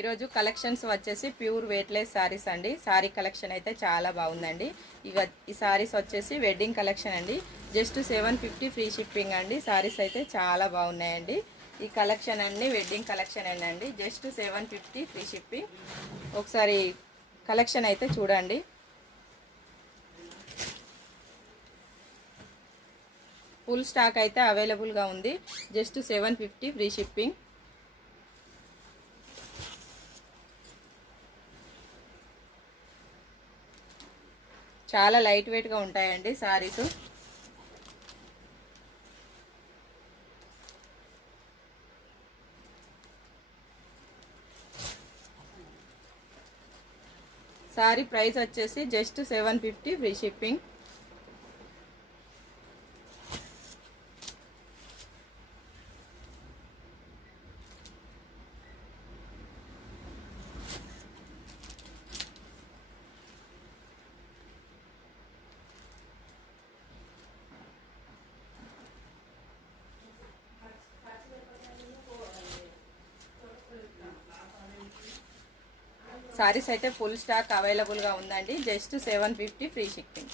ఈరోజు కలెక్షన్స్ వచ్చేసి pure weightless saris అండి. సారీ కలెక్షన్ అయితే చాలా బాగుందండి. ఈ సారీస్ వచ్చేసి వెడ్డింగ్ కలెక్షన్ అండి. జస్ట్ 750 ఫ్రీ షిప్పింగ్ అండి. సారీస్ అయితే చాలా బాగున్నాయండి. ఈ కలెక్షన్ అన్ని వెడ్డింగ్ కలెక్షన్ అండి. Just 750 free shipping. ఒకసారి కలెక్షన్ అయితే చూడండి. ఫుల్ స్టాక్ అయితే అవైలబుల్గా ఉంది. Just 750 free shipping. చాలా లైట్ వెయిట్గా ఉంటాయండి సారీస్. సారీ ప్రైస్ వచ్చేసి జస్ట్ 750 ఫ్రీ షిప్పింగ్. సారీస్ అయితే ఫుల్ స్టాక్ అవైలబుల్గా ఉందండి. Just 750 free shipping.